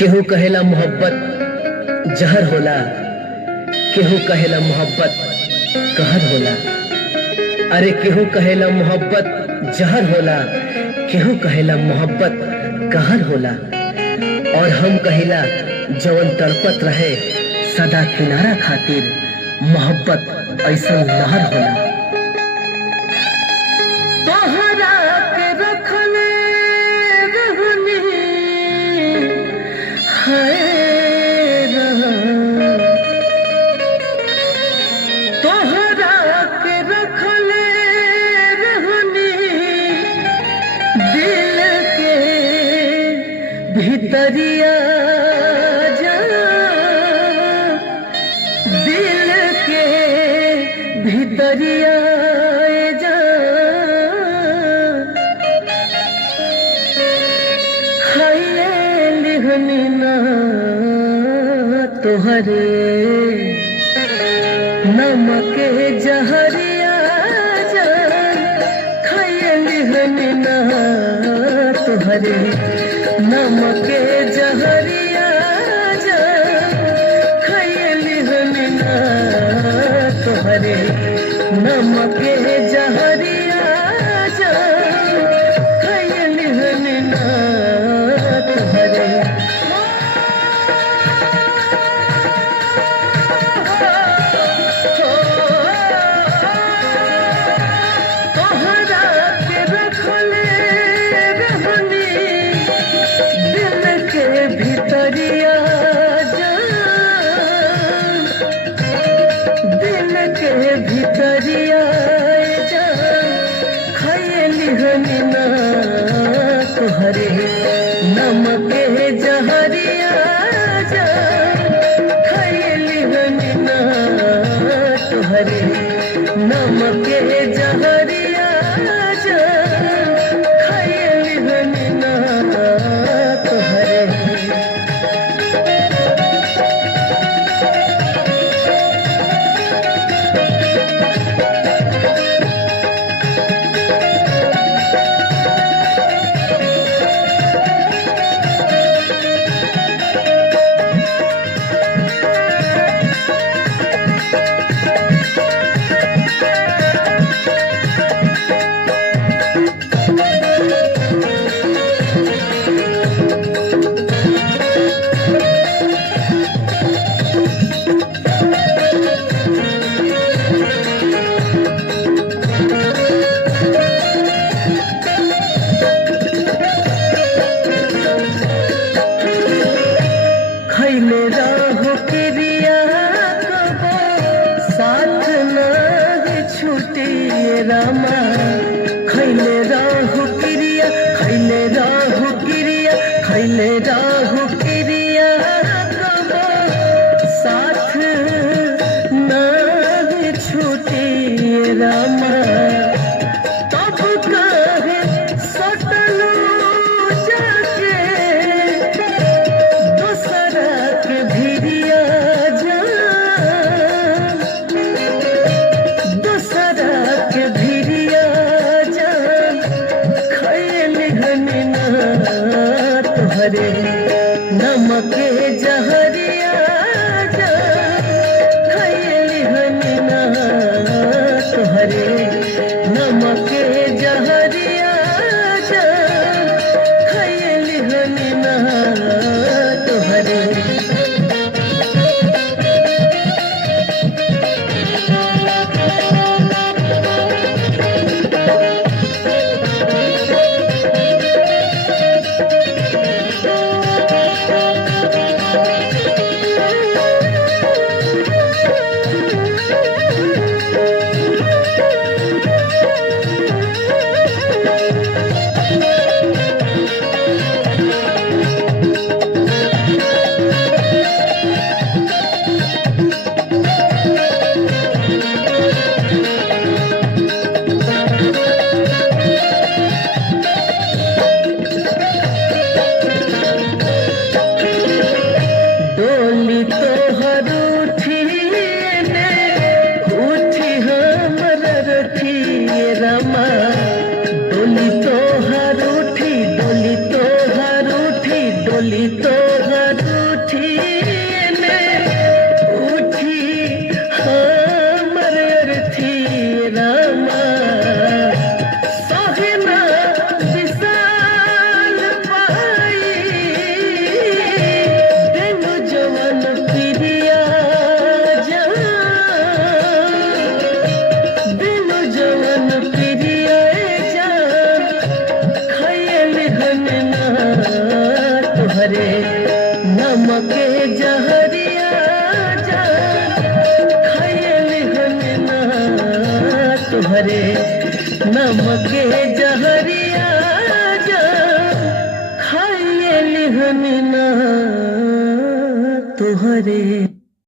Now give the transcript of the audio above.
केहू कहेला मोहब्बत जहर होला, केहू कहेला मोहब्बत कहर होला। अरे केहू कहेला मोहब्बत जहर होला, केहू कहेला मोहब्बत कहर होला। और हम कहिला जवन तड़पत रहे सदा किनारा खातिर, मोहब्बत ऐसा लहर होला। तोहरा के रखले रहनी हाय तोहरा के रखले रहनी दिल के भीतरिया जा, दिल के भीतरिया जा। खाइए लिहनी ना तोहरे नमक जहरिया जा, खाइए लिहनी ना तोहरे नमक जहरिया जा, खाइए लिहनी ना तोहरे नमक जहरिया जा, खाइए लिहनी ना तोहरे। तोहरा के रखले रहनी दिल के भीतरिया जा, दिल के भीतरिया जा, खाइए लिहनी ना तोहरे नमक जहरिया जा, खाइए लिहनी ना तोहरे नमक जहरिया जा, खाइए लिहनी ना तोहरे। खैले रहो क्रिया कबो साथ न छूटिए रामा, खैले रहो क्रिया, खैले रहो क्रिया, खैले रहो क्रिया कबो साथ न छूटिए रामा। तब काहे सटलू जाके दूसरा के भिरिया जा, दूसरा के भिरिया जा, खाइए लिहनी ना तोहरे नमक जहरिया जा, खाइए लिहनी ना तोहरे नमक जहरिया जा, खाइए लिहनी ना तोहरे। डोली तो तुहरे नमक जहरिया जान खैली हमें ना तुहरे नमक जहरिया जान खैली हमें ना तुहरे।